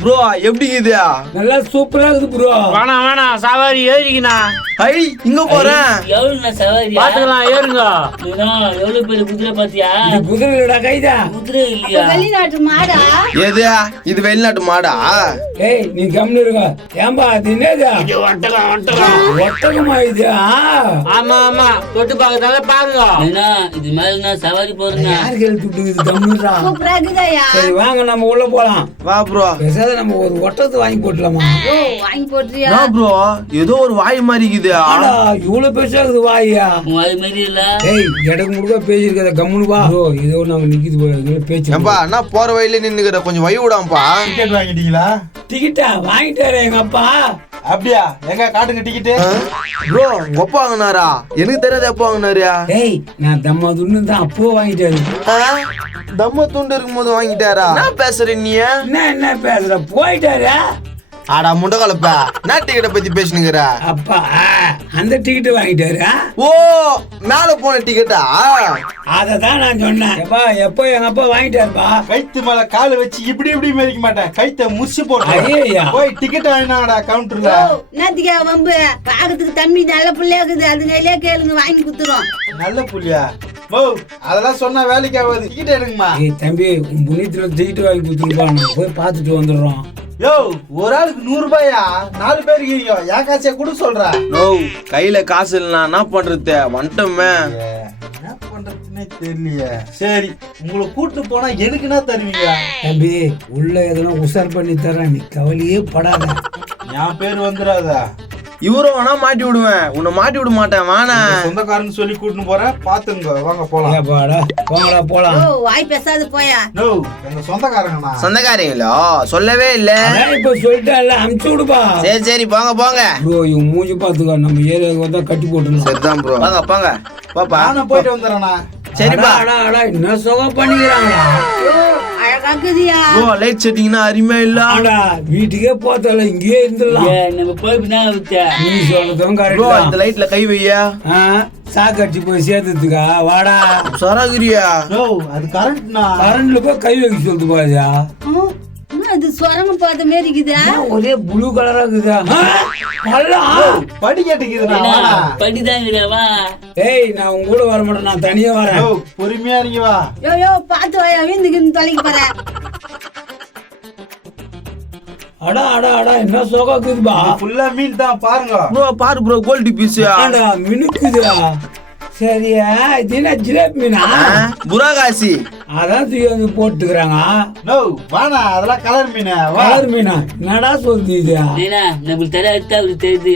Bro எப்படி இது? நல்லா சூப்பரா இருக்குது ப்ரோ. வேணாம் சவாரி ஏறிக்கினா. ஹை இங்க போறேன். எவ்வளவு சவாரி பாத்துக்கலாம் ஏறுங்க. எவ்வளவு பெரிய குதிரை பாத்தியா? இது குதிரைடா கைதா. குதிரை இல்லையா? வெளிநாட்டு மாடா? எது இது வெளிநாட்டு மாடா? ஏய் நீ கம்னு இருங்க. ஏம்பா அது என்னது? ஒட்டகமா இது? ஆமா தொட்டு பாக்கதால பாருங்க. ஏன்னா இது மேல சவாரி போறேங்க. யார் கேள்வி துட்டு கம்னுடா. சூப்பரா இருக்குதாயா? சரி வாங்க நம்ம உள்ள போலாம். வா ப்ரோ. பேசாத நம்ம ஒரு ஒட்டகத்தை வாங்கி போட்டுலாமா? ஓ வாங்கி போட்றியா? நான் ப்ரோ ஏதோ ஒரு வாய் மாதிரி இருக்குது. ஆடா இவ்வளவு பெருசா இருக்குது வாயா. அது மாதிரி இல்ல. ஏய் எடக்கு முடுக்க பேசிருக்கத கம்முனு வா. ப்ரோ இதோ நம்ம நிக்கிது போல பேச்சு. ஏம்பா நான் போற வழியில நின்னுக்கிற கொஞ்சம் வழி விடாமப்பா. டிக்கெட் வாங்கிட்டீங்களா? டிக்கெட்டா வாங்கிட்டாரு எங்க அப்பா. அப்படியா? எங்க காட்டுங்க டிக்கெட்டு. ப்ரோ எப்போ வாங்கினாரா? எனக்கு தெரியாது எப்போ வாங்கினாரு. ஏய் நான் தம்மா துண்ணு தான் அப்போ வாங்கிட்டாரு. தம்ம துண்டு இருக்கும்போது வாங்கிட்டாரா? நான் பேசுறேன் நீ என்ன பேசுற? போயிட்டாரு. ஆடா முண்டை கலப்பா. நான் டிக்கெட்டை பத்தி பேசுனுங்கிற. அப்பா அந்த டிக்கெட் வாங்கிட்டாரு. ஓ மேல போன டிக்கெட்டா? அததான் நான் சொன்னேன். எப்போ எங்க அப்பா வாங்கிட்டாருப்பா. கைத்து மேல காலை வச்சு இப்படி மறிக்க மாட்டேன். கைத்த முறிச்சு போட்டேன். ஐயா போய் டிக்கெட் வாங்கினாங்கடா கவுண்டர்ல. என்னத்துக்கா வம்பு? பாக்கிறதுக்கு தம்பி நல்ல பிள்ளையா இருக்குது. அது கையிலே கேளுங்க வாங்கி குத்துறோம். நல்ல புள்ளியா? ஓ அதெல்லாம் சொன்னா வேலைக்கு ஆகாது. டிக்கெட் எடுங்கம்மா. ஏய் தம்பி உன் புண்ணியத்துல டிக்கெட் வாங்கி கொடுத்துருப்பா. நான் போய் பார்த்துட்டு வந்துடுறோம். யோ ஒரு ஆளுக்கு 100 ரூபாயா? 4 பேருக்கு இருக்கீங்க. என் காசையா கூட சொல்ற? நோ கையில காசு இல்லைனா என்ன பண்றது? வந்துட்டோமே. என்ன பண்றதுன்னே தெரியலையே. சரி உங்களை கூட்டு போனா எனக்கு என்ன தருவீங்க? தம்பி உள்ள எதனா உசார் பண்ணி தரேன். நீ கவலையே படாத. என் பேர் வந்துடாதா? இவரும் வேணா மாட்டி விடுவேன். உன்னை மாட்டி விட மாட்டேன். வானா சொந்தக்காரன்னு சொல்லி கூட்டு போறேன். பாத்துங்க வாங்க போலாம். ஏப்பாடா போங்கடா போலாம். ஓ வாய் பேசாத போயா. நோ எங்க சொந்தக்காரங்கண்ணா. சொந்தக்காரங்களோ சொல்லவே இல்ல. அதான் இப்ப சொல்லிட்டேன்ல அமுச்சு விடுப்பா. சரி போங்க. ப்ரோ இவன் மூஞ்சி பாத்துக்கோ. நம்ம ஏரியாவுக்கு வந்தா கட்டி போட்டுருலாம். சரிதான் ப்ரோ. போங்க பாப்பா. நானும் போயிட்டு வந்துடுறேண்ணா. சரிப்பா. என்ன சுகம் பண்ணிக்கிறாங்களா? அழகாக்குதியா? ப்ரோ லைட் செட்டிங்னா அருமையா இல்ல. ஆடா வீட்டுக்கே போத்தால இங்கேயே இருந்துடலாம். நம்ம போய் வித்தா நீ சொல்றதும் ப்ரோ கரெக்ட் இந்த லைட்ல கை வையா. சாக்கடிச்சு போய் சேர்த்துக்கா. வாடா சராகிரியா? நோ அது கரண்ட்னா. கரண்ட்ல போய் கை வைக்க சொல்லுது பாதியா. அது சொரங்க பார்த்த மாரி இருக்குதா? ஒரே ப்ளூ கலரா இருக்குதா? படி கேட்டுக்குதுண்ணா. படிதான் வா. ஏய் நான் உங்க கூட வர மாட்டேன். நான் தனியா வரேன். பொறுமையா இருங்க வா. யோ பாத்து வாயா. வீந்துக்கு தொலைக்கு போற. அடா என்ன சோகா இருக்குதுபா. ஃபுல்லா மீன் தான் பாருங்க. ப்ரோ பாரு ப்ரோ கோல்டு பீஸ். ஆடா மினுக்குதுடா. சரியா இது என்ன ஜிலேபி மீனா? புறாகாசி. அதான் தூக்கி வந்து போட்டுக்கிறாங்க. நோ வானா அதெல்லாம் கலர் மீன். கலர் மீனா? என்னடா சொல்லுது இது? நம்மளுக்கு தெரியாது. அவருக்கு தெரியுது.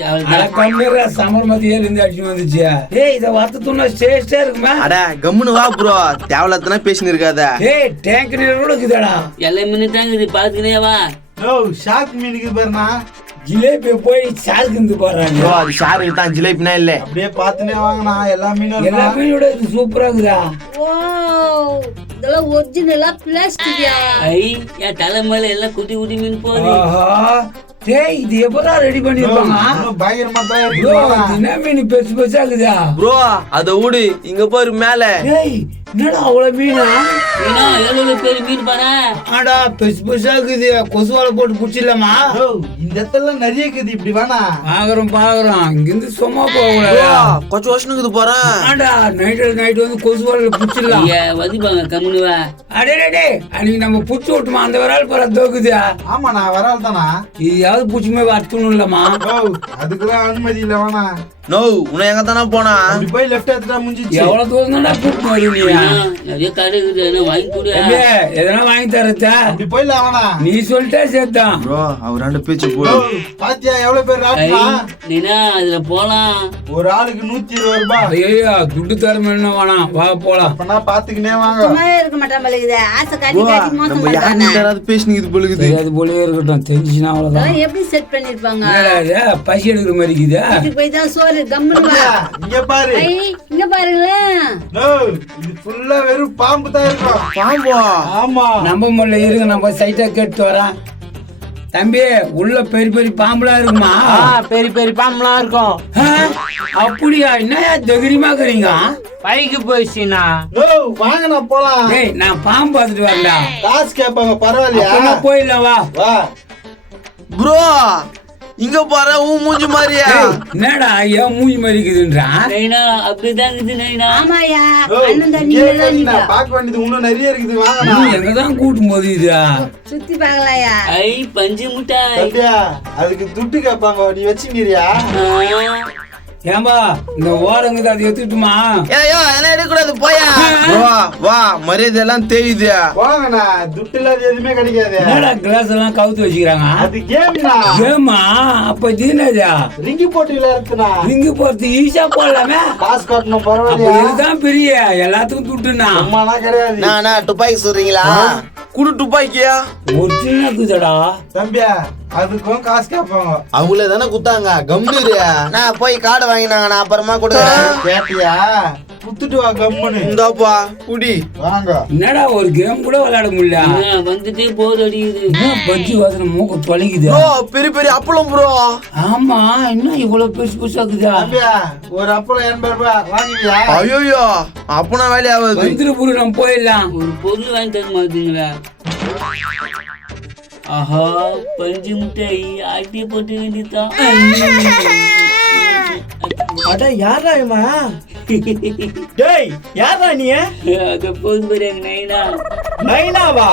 கம்மியா சமர் மதியில இருந்து அடிச்சு வந்துச்சு. ஏய் இத வறுத்துனா டேஸ்டா இருக்குமா? அட கம்முனு வா ப்ரோ. தேவலத்தனா பேசினு இருக்காத. ஏய் டேங்க் நீர் கூட இருக்குதாடா. எல்லா மீன் தாங்க பாத்துக்கினே வா. நோ ஷார்க் மீனுக்கு பாருண்ணா. ஜிலேபி போய் ஷார்க்கு போறாங்க. ப்ரோ அது ஷார்க்கு தான். ஜிலேபினா இல்ல. அப்படியே பாத்துனே வாங்கண்ணா. எல்லா மீனும் எல்லா மீனோட இது சூப்பரா இருக்குதா? ஓ இதெல்லாம் ஒரிஜினலா பிளாஸ்டிக்கா? ஐ என் தலைமையில எல்லாம் குட்டி மீன் போகுது. டேய் இது எப்படா ரெடி பண்ணிருப்பாங்க? பயங்கரமா தான் ப்ரோ இருக்கு. என்ன மீன் பெருசு பெருசா இருக்குதா? ப்ரோ அத ஊடு இங்க பாரு மேல. டேய் என்னடா அவ்வளவு மீனா? எவ்வளவு பெரிய மீன் பாரு. ஆடா பெருசு பெருசா இருக்குது. கொசுவால போட்டு புடிச்சிடலாமா? இந்த இடத்துல நிறைய இருக்குது. இப்படி வேணா பாக்குறோம் இங்கிருந்து சும்மா போக கூடாது. கொஞ்சம் வருஷனுக்கு போறேன். ஆடா நைட் வந்து கொசுவால புடிச்சிடலாம். வதிப்பாங்க கம்முனுவா. அடே அன்னைக்கு நம்ம புடிச்சு விட்டுமா அந்த விரால் பர தோக்குது. ஆமா நான் வரால் தானா. இதாவது புடிச்சுமே வரத்துணும் இல்லமா? அதுக்கெல்லாம் அனுமதி இல்ல வேணா. நோ உன்னை எங்க தானே போனா? அப்படி போய் லெஃப்ட் எடுத்துட்டா முடிஞ்சிச்சு. எவ்வளவு தூரம் தான்டா கூட்டு வருவீங்க? நிறைய கடை இருக்குது. வாங்கி கொடு. எதனா வாங்கி தரச்சா? அப்படி போயிடலாம் வேணா. நீ சொல்லிட்டே சேர்த்தான். ப்ரோ அவர் ரெண்டு பேச்சு போடு. பாத்தியா எவ்வளவு பேர் ராட்னா? நீனா அதுல போலாம். ஒரு ஆளுக்கு 120 ரூபாய். ஐயோ துட்டு தரம் என்ன வேணாம். வா போலாம். அப்பனா பாத்துக்கினே வாங்க. சும்மா இருக்க மாட்டான் பழகுது. ஆசை காட்டி காட்டி மோசம் நம்ம பண்றானே. யாராவது பேசினுக்குது பொழுகுது. அது போலவே இருக்கட்டும். தெரிஞ்சுனா அவ்வளவுதான். அதெல்லாம் எப்படி செட் பண்ணிருப்பாங்க? பசி எடுக்கிற மாதிரி இருக்குதா? வீட்டுக்கு போய் தான் சோறு கம்முனு வா. இங்க பாரு. ஐ இங்க பாருங்களேன். நோ இது ஃபுல்லா வெறும் பாம்பு தான் இருக்கும். பாம்பா? ஆமா நம்ப முடியல. இருங்க நம்ம சைட்டா கேட்டு வரேன். தம்பி உள்ள பெரிய பெரிய பாம்புலாம் இருக்குமா? பெரிய பாம்புலாம் இருக்கும். அப்படியா? என்னயா தைரியமாக்குறீங்க? பைக்கு போயிடுச்சுண்ணா. நோ வாங்க நான் போலாம். டேய் நான் பாம்பு பார்த்துட்டு வரேன்டா. காசு கேட்பாங்க பரவாயில்லையா? போயிடலாம் வா. வா ப்ரோ இங்க பாரு உன் மூஞ்சி மாதிரியா என்னடா ஏன் மூஞ்சி மறிக்குதுன்றா நைனா அப்படிதான் இருக்குது நைனா. ஆமாயா ஓ, அண்ணன் தண்ணி இங்கே இருக்காதீங்க. பார்க்க வேண்டியது இன்னும் நிறைய இருக்குது வாங்க நீ எங்கதான் கூட்டும் போது இதா சுத்தி பார்க்கலாயா ஐ பஞ்சு முட்டாய். சத்யா அதுக்கு துட்டு கேட்பாங்க நீ வச்சுக்கிறியா ஏம்பா இந்த ஓரங்குது அதை எடுத்துட்டுமா ஏயோ என்ன எடுக்கூடாது போயா ப்ரோ வா மரியாதை எல்லாம் தெரியுது போங்கண்ணா துட்டு இல்லாத எதுவுமே கிடைக்காது என்னடா கிளாஸ் எல்லாம் கவுத்து வச்சுக்கிறாங்க அது கேம்னா ஏமா அப்ப தீனதா ரிங்கி போட்டியில இருக்குண்ணா இங்க போறது ஈஸியா போடலாமே காசு கட்டணும் அப்ப பரவாயில்லையா இதுதான் பெரிய எல்லாத்துக்கும் துட்டுனா அம்மானா கிடையாது நான் துப்பாக்கி சொல்றீங்களா குடு துப்பாக்கியா ஒரு சின்ன குதடா தம்பியா அதுக்கும் காசு கேட்பாங்க அவங்களே தானே குத்தாங்க கம்முரு நான் போய் கார்டு வாங்கினாங்க நான் அப்புறமா கொடுக்குறேன் கேட்டியா குத்துட்டு வா கம்முன்னு இந்தாப்பா குடி வாங்க என்னடா ஒரு கேம் கூட விளையாட முடியல வந்துட்டே போது அடிக்குது. என்ன பஜ்ஜி வாசனை மூக்க தொலைக்குது ப்ரோ பெரிய பெரிய அப்பளம் ப்ரோ ஆமா இன்னும் இவ்வளவு பெருசு பெருசா இருக்குதா தம்பியா ஒரு அப்பளம் 80 ரூபாய் வாங்குவியா ஐயோ அப்பனா வேலையாவது வந்துரு நம்ம போயிடலாம் ஒரு பொருள் வாங்கி தர மாட்டீங்களா? ஆஹா பஞ்சு முட்டாய் ஆட்டி போட்டு வேண்டியதான். அட யாரா இவன் டேய் யாரா நீ அத போது பாருங்க நைனா. நைனாவா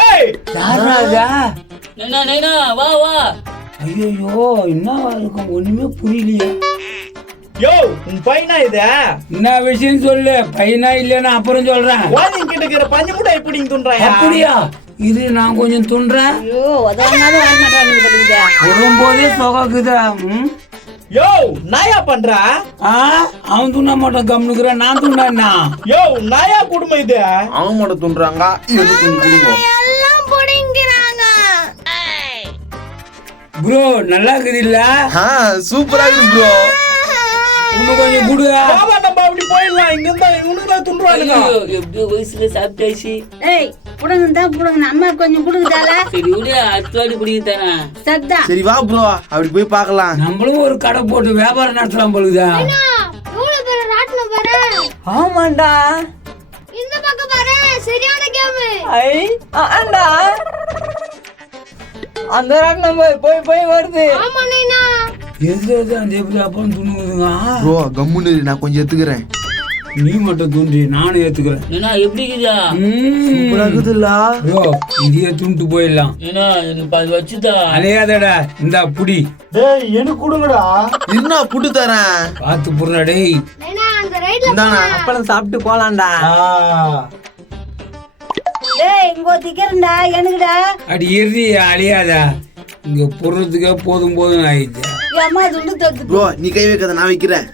ஏய் யாராதா நைனா நைனா வா வா. ஐயோ என்னவா இருக்கும் ஒண்ணுமே புரியலையே யோ உன் பையனா இது என்ன விஷயம் சொல்லு பையனா இல்லைன்னா அப்புறம் சொல்றேன் வாதிங் கிட்ட இருக்கிற பஞ்சு முட்டாய் பிடிங்க துன்றாயா அப்படியா இது நான் கொஞ்சம் துன்றேன் ஐயோ உதவனாலும் வர மாட்டாங்க சொல்லுங்க வரும்போதே சொகாக்குதா யோ நாயா பண்றா அவன் துண்ண மாட்டான் கம்னுக்குறான் நான் துண்ணா யோ நாயா குடும்பம் இது அவங்க மட்டும் துண்டுறாங்க இது கொஞ்சம் கொடுங்க எல்லாம் புடிங்கிறாங்க ப்ரோ நல்லா இருக்குது இல்ல சூப்பரா இருக்கு ப்ரோ இன்னும் கொஞ்சம் குடு பாபா நம்ம அப்படி போயிடலாம் இங்க இருந்தா இவனுக்கு தான் துன்றானுங்க ஐயோ, எப்படியோ வயசுல சாப்பிட்டாச்சு. ஏய் புடுங்க புடுங்க நம்ம கொஞ்சம் புடுங்குதால சரி விட அடுத்த வாட்டி பிடிக்க தானே. சத்தா சரி வா ப்ரோ அப்படி போய் பார்க்கலாம் நம்மளும் ஒரு கடை போட்டு வியாபாரம் நடத்தலாம் போலுதா எவ்வளவு பேர ராட்டினம் பாரு. ஆமாண்டா இந்த பக்கம் பாரு சரியான கேம். ஐ ஆண்டா அந்த ராட்டினம் போய் போய் வருது ஆமா நைனா. எது அந்த எப்படி அப்புறம் துணுங்குதுங்க ப்ரோ கம்முன்னு இரு, நான் கொஞ்சம் எடுத்துக்கிறேன் நீ மட்டும் தூண்டி நானும் ஏத்துக்கிறேன் ஏன்னா எப்படி இருக்குதா? சூப்பரா இருக்குதுல்ல ப்ரோ இதையே துண்டு போயிடலாம் ஏன்னா எனக்கு பாதி வச்சுதா. அலையாதடா இந்த புடி டேய் எனக்கு கொடுங்கடா என்ன புட்டு தரேன் பார்த்து புடுறா டேய் நைனா அந்த ரைட்ல இந்தாண்ணா அப்பளம் சாப்பிட்டு போலாம்டா டேய் இங்க திக்கிறண்டா எனக்குடா அடி எரி அழியாதா இங்க புடுறதுக்கே போதும் போதும் ஆயிடுச்சு அம்மா துண்டு தத்து ப்ரோ நீ கை வைக்காத நான் வைக்கிறேன்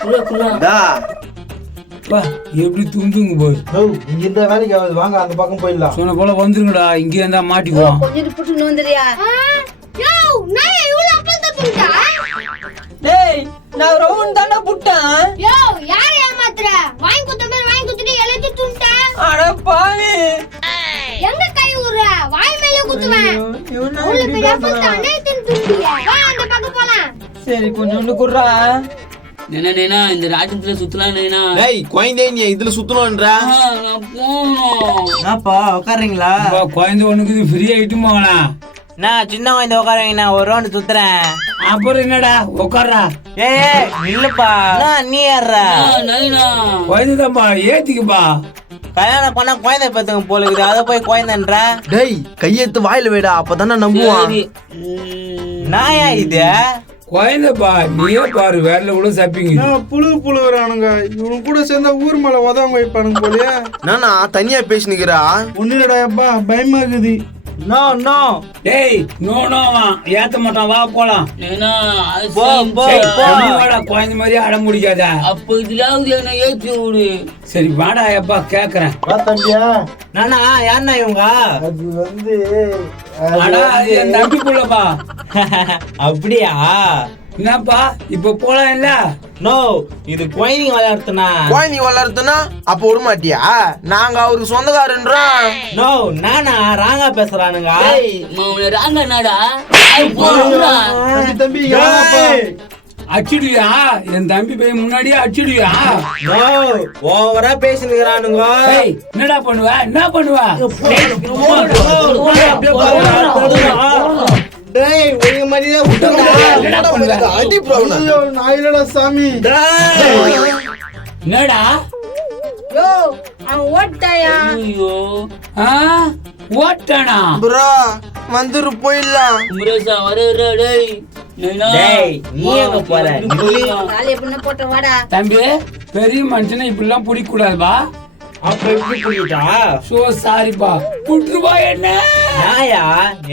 குள்ளா குள்ளா. டா பா எப்படி துண்டுங்க போய் நோ இங்க இந்த வேலைக்கு ஆகுது வாங்க அந்த பக்கம் போயிடலாம் சொன்ன போல வந்துருங்கடா இங்கே இருந்தா மாட்டிக்குவோம் கொஞ்சம் புட்டு வந்துறியா யோ நான் இவ்வளவு அப்பளம் தப்புட்டா. டேய் நான் ரவுண்ட் தானே புட்டேன் யோ யாரை ஏமாத்துற? வாங்கி குத்த மாதிரி வாங்கி குத்துட்டு எல்லாத்தையும் துண்டா. அட பாவி எங்க கை ஊற வாய் மேல குத்துவேன். அவ்வளவு பெரிய அப்பளம் தானே துண்டியா. வா அந்த பக்கம் போலாம். சரி கொஞ்சோண்டு குடுறா நைனா நைனா இந்த ராஜத்துல சுத்தலாம் நைனா. டேய் குழந்தை நீ இதுல சுத்தணும்ன்ற நான் போகணும். என்னப்பா உட்காருங்களா அப்பா, குழந்தை ஒண்ணுக்கு ஃப்ரீ ஆயிட்டு போகலாம் நான் சின்ன குழந்தை உட்காருங்க நான் ஒரு ரவுண்ட் சுத்துறேன் அப்புறம் என்னடா உட்கார்றா ஏய் இல்லப்பா நீ ஏறா நைனா குழந்தைதான்ப்பா ஏத்திக்குப்பா கல்யாணம் பண்ணா குழந்தை பெத்துங்க போல இருக்குது அதை போய் குழந்தைன்ற டேய் கையெடுத்து வாயில வைடா அப்பதானே நம்புவான் சரி. நாயா இது குழந்தைப்பா நீயே பாரு வேறல கூட சப்பிங்க புழுகுறானுங்க இவனு கூட சேர்ந்தா ஊர் மேல உதவங்க வைப்பானுங்க போலயே நானா தனியா பேசினுக்கிறா ஒன்னுடா அப்பா பயமா இருக்குது நோ நோ டேய் நோவா ஏத்த மாட்டான் வா போலாம் நைனா அது போ, சரி. போ. சரி, கம்முனு வாடா குழந்தை மாதிரி அடம் முடிக்காத அப்ப இதுலாவது என்ன ஏற்றி விடு. சரி வாடா எப்பா கேக்குறேன் வா தம்பியா நானா யாருண்ணா இவங்க அது வந்து அடா அது என் தம்பி புள்ளப்பா அப்படியா என்னப்பா இப்ப போலாம் இல்ல நோ இது குழந்தைங்க விளையாடுத்துனா குழந்தை வளர்த்துனா அப்ப விட மாட்டியா நாங்க அவருக்கு சொந்தக்காரன்றோம் நோ நானா ராங்கா பேசுறானுங்க ஏய், உன்னை ராங்க என்னடா? அது போடுடா. தம்பி இங்க வாப்பா. அடிச்சிடுவியா என் தம்பி போய் முன்னாடியே அடிச்சிடுவியா நோ ஓவரா பேசினுக்கிறானுங்க ஏய், என்னடா பண்ணுவ என்ன பண்ணுவ அப்படியே பாருடா. மணியில விட்டுடா. என்னடா பண்ணுவ? அடி ப்ரோ அவனை. ஐயோ, நான் இல்லடா சாமி. என்னடா யோ அவன் ஓட்டாயா ஐயோ ஆ? ஓட்டானா? ப்ரோ வந்துரு போயிடலாம். குமரேசா வரேடா டேய் நைனா டேய், நீ எங்க போற? காலைய பண்ண போட்ட வாடா. தம்பி பெரிய மனுஷனை இப்படிலாம் பிடிக்க கூடாதுப்பா. அப்ப எப்படி புரியுதா? சோ சாரிப்பா. புட்டுருவா என்ன? நாயா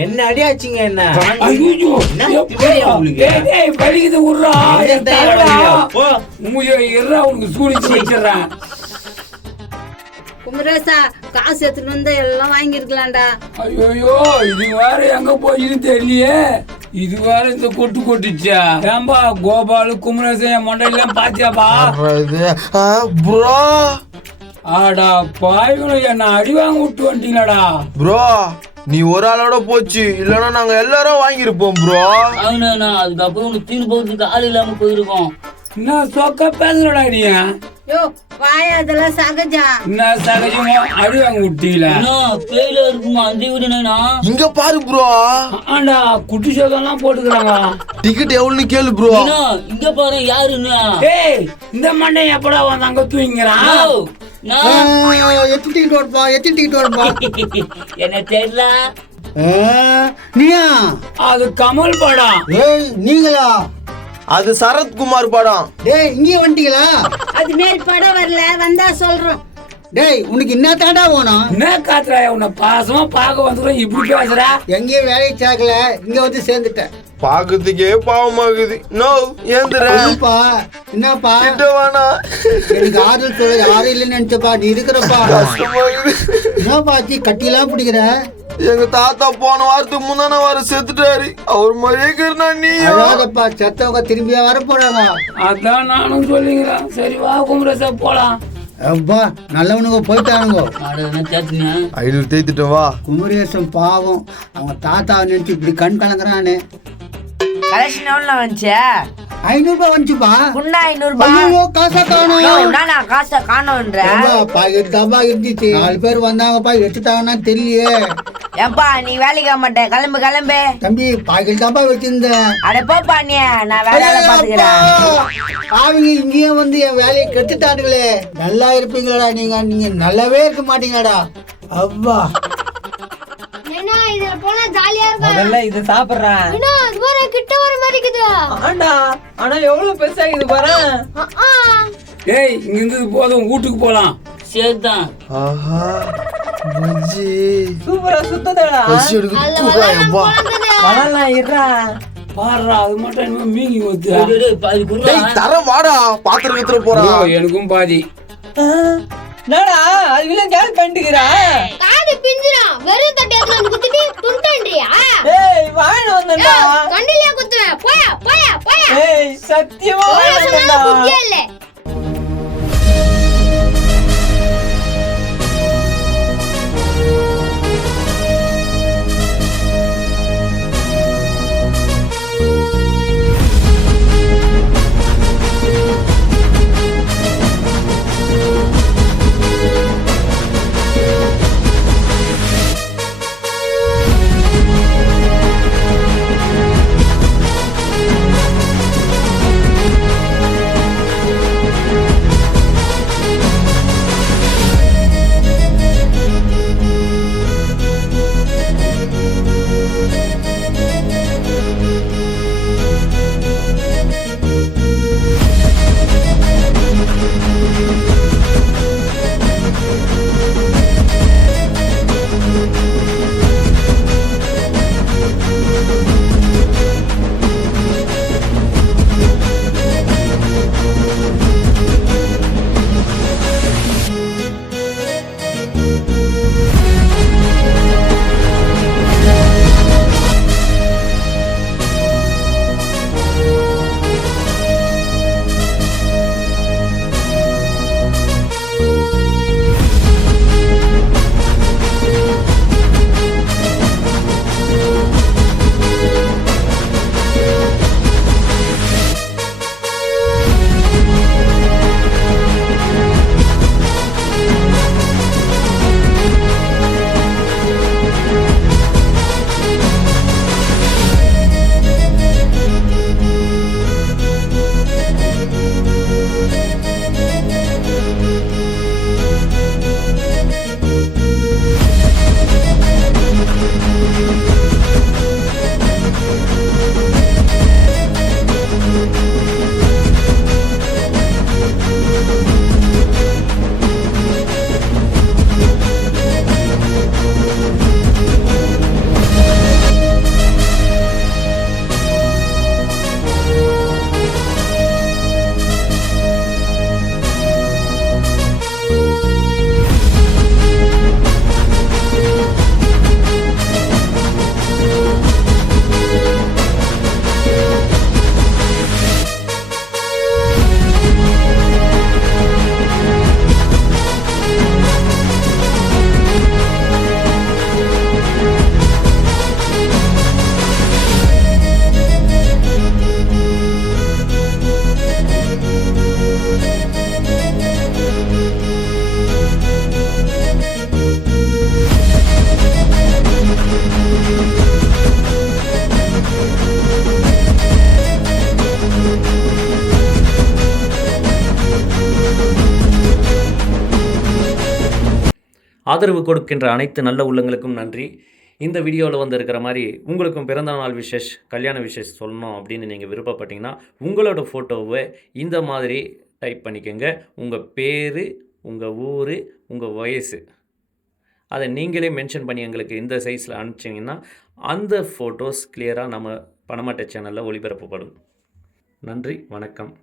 என்ன அடியாச்சுங்க என்ன? ஐயோ என்ன திமிரியா உங்களுக்கு? டேய் வலிக்குது உர்றா. எந்த வலிக்குதா? போ. மூயோ இருறா உனக்கு சூடிச்சு வச்சிடுறேன். குமரேசா காசு எடுத்துட்டு வந்தா எல்லாம் வாங்கிருக்கலாம்டா. ஐயோ இது வேற எங்க போயின்னு தெரியலையே. இது வேற இந்த கொட்டு கொட்டுச்சா. ஏம்பா கோபாலு குமரேசன் என் மண்டையெல்லாம் பாத்தியாப்பா? இது ப்ரோ ஆடா பாய்களும் என்ன அடி வாங்க விட்டு வந்துட்டீங்களாடா. ப்ரோ நீ ஒரு ஆளோட போச்சு, இல்லன்னா நாங்க எல்லாரும் வாங்கிருப்போம் ப்ரோ. ஆனா அதுக்கப்புறம் உனக்கு தீனு போகிறதுக்கு ஆள் இல்லாம போயிருக்கோம். என்ன சொக்க பேசுறடா நீ? யோ வாயா அதெல்லாம் சகஜம். என்ன சகஜமா அடி வாங்க விட்டீங்களா? என்ன பேயில இருக்குமா அந்த வீடு நைனா? இங்க பாரு ப்ரோ, ஆண்டா குட்டி சோகம்லாம் போட்டுக்கிறாங்க. டிக்கெட் எவ்வளவுன்னு கேளு ப்ரோ. நைனா, இங்க பாரு யாருன்னு. டேய் இந்த மண்டை எப்படா வந்து அங்க தூங்கிறான்? யோ, நான் எத்திட்டு வரப்பா, எத்திட்டு வரப்பா. என்ன தெரியல. நீயா? அது கமல் படம். ஏய் நீங்களா? அது சரத்குமார் படம். டேய் இங்கே வந்துட்டீங்களா? அது மாரி படம் வரல, வந்தா சொல்றோம். டேய் உனக்கு என்ன தாண்டா வேணும்? என்ன காத்துறாய உன்னை பாசமா பார்க்க வந்துடும் இப்படி பேசுறா? எங்கேயும் வேலைக்கு சாக்கல, இங்க வந்து சேர்ந்துட்டேன். பாக்குறதுக்கே பாவமாகுது. நோ ஏந்திரேன். என்னப்பா என்னப்பா? திட்ட வேணாம். எனக்கு ஆறுதல் சொல்ல யாரும் இல்லைன்னு நினைச்சப்பா, நீ இருக்கிறப்பா. கஷ்டமாகுது. என்னப்பா ஆச்சு, கட்டிலாம் பிடிக்கிற? எங்க தாத்தா போன வாரத்துக்கு முந்தான வாரம் செத்துட்டாரு. அவர் மழைக்கிறா நீ. அழாதப்பா, செத்தவங்க திரும்பியா வர போறாங்க. அதான் நானும் சொல்லிக்கிறேன். சரி வா குமரேசா போலாம். அப்பா நல்லவனுங்க போயிட்டானுங்க. தேத்துங்க 500 தேய்த்துட்டேன் வா. குமரேசன் பாவம், அவங்க தாத்தா நினைச்சு இப்படி கண் கலங்குறானே. கலெக்ஷன் எவ்வளோ வந்துச்சு? 500 ரூபாய் வந்துச்சுப்பா. குண்டா 500 ரூபாய். ஐயோ காசா காணும். நான் காசை காணோன்ற. பாக்கெட் தாப்பா இருந்துச்சு. 4 பேர் வந்தாங்கப்பா, எடுத்துட்டாங்கன்னா தெரியலையே. ஏப்பா நீ வேலைக்கு ஆக மாட்டேன், கிளம்பு கிளம்பு. தம்பி பாக்கெட் தாப்பா வச்சிருந்தேன். அட போப்பா நீ, நான் வேலையில பாத்துக்கிறேன். அவங்க இங்கேயே வந்து என் வேலையை கெடுத்துட்டானுங்களே. நல்லா இருப்பீங்களா நீங்க? நீங்க நல்லாவே இருக்க மாட்டீங்கடா. அப்பா ஏன்னா இதுல போனா ஜாலியா இருக்கும். முதல்ல இது சாப்பிடுறேன். ஏன்னா அது வர கிட்ட வர மாதிரி இருக்குது. ஆண்டா ஆனா எவ்வளவு பெருசா இது பாரு. டேய் இங்க இருந்து போதும், வீட்டுக்கு போலாம். சேர்தான் ஆஹா பஜ்ஜி. சூப்பரா சுத்ததடா. பசி எடுக்க வா. வரலாம் இருடா. பாடுறா அது மட்டும் இன்னும் மீங்கி ஊத்து. பாதி குடுறா. டேய் தர வாடா, பாத்திரம் வித்துற போறா. எனக்கும் பாதி. என்னடா அதுல கேள் பண்ணிக்கிறா? காது பிஞ்சிரும். வெறும் தட்டியாத்துல வந்து குத்திட்டு துண்டன்றியா? ஏய் வாயில வந்தடா. கண்டிலியா குத்துவேன். போயா போயா போயா. ஏய் சத்தியமா வாயில சொன்னா வந்தடா. புத்தியே இல்ல. ஆதரவு கொடுக்கின்ற அனைத்து நல்ல உள்ளங்களுக்கும் நன்றி. இந்த வீடியோவில் வந்திருக்கிற மாதிரி உங்களுக்கும் பிறந்தநாள் விஷஸ், கல்யாண விஷஸ் சொல்லணும் அப்படின்னு நீங்கள் விருப்பப்பட்டீங்கன்னா உங்களோட ஃபோட்டோவை இந்த மாதிரி டைப் பண்ணிக்கோங்க. உங்கள் பேர், உங்கள் ஊர், உங்கள் வயசு, அதை நீங்களே மென்ஷன் பண்ணி எங்களுக்கு இந்த சைஸில் அனுப்பிச்சிங்கன்னா அந்த ஃபோட்டோஸ் கிளியராக நம்ம பணமாட்ட சேனலில் ஒளிபரப்பப்படும். நன்றி, வணக்கம்.